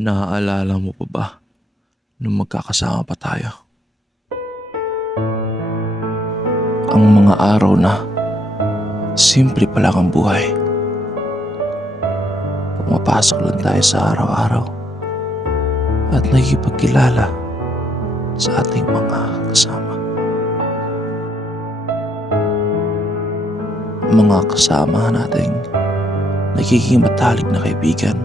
Naaalala mo pa ba nung magkakasama pa tayo? Ang mga araw na simple pa lang ang buhay. Pumapasok lang tayo sa araw-araw at nagkipagkilala sa ating mga kasama. Mga kasama nating nagiging matalik na kaibigan.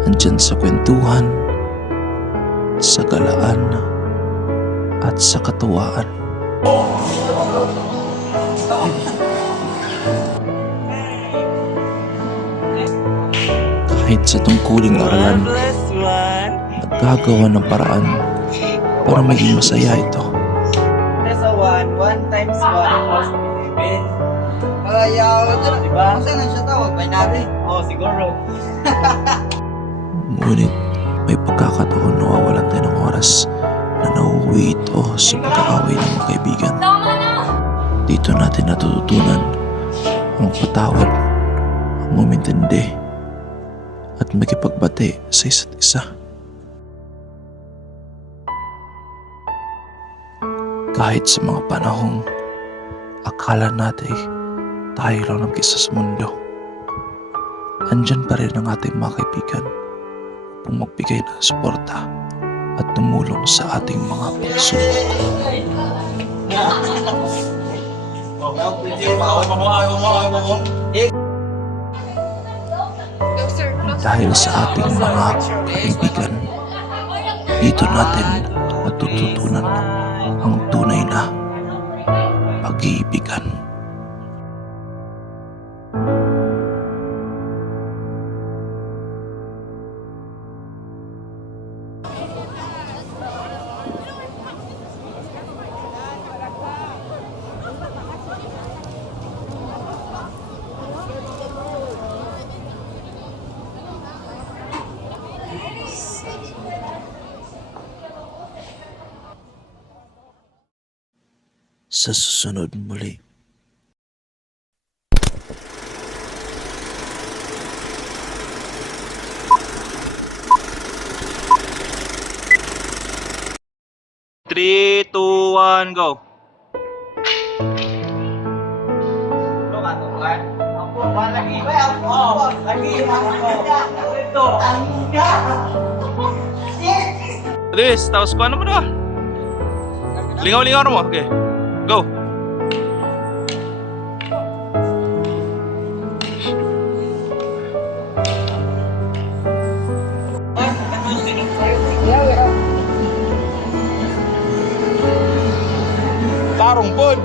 Andyan sa kwentuhan, sa galaan, at sa katuwaan. Kahit sa tungkuling aralan, nagkagawa ng paraan para maging masaya ito. There's a 1 times 1 equals 11. Ayaw, diba? Kasi lang siya tawag, binary. Oo, siguro. Ngunit may pagkakataon na nawawalan tayo ng oras na nauuwi ito sa pagkakaway ng mga kaibigan. Dito natin natututunan ang patawad, ang umintindi, at makipagbati sa isa't isa. Kahit sa mga panahong akala natin tayo lang nag-isa sa mundo, andyan pa rin ang ating mga kaibigan upang magbigay ng suporta at tumulong sa ating mga pagsubok. Dahil sa ating mga kaibigan, dito natin natututunan ang tunay na pag-iibigan. Sa susunod muli. Three, two, one, go. Lagi ba? Ako. Lagi. Ito. Luis, tapos ko ano mo na? Lingaw-lingaw mo. Okay. Go. Tarong pod.